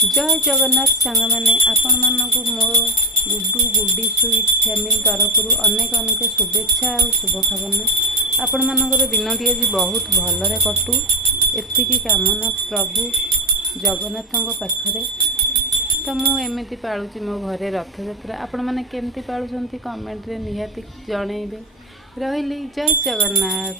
जय जगन्नाथ सांग मैंने आपण मानक मो गुड्डू गुड्डी स्वीट फैमिली तरफ अनेक अनेक शुभेच्छा और शुभकामना। आपण मानकर दिनटी आज बहुत भलरे कटू एतिकी कामना प्रभु जगन्नाथ पाखरे। तो मुझे पालुची मो घरे रथ यात्रा आपण मैंने केमती पालुंट कमेंट रे निहाती जनइबे। रही जय जगन्नाथ।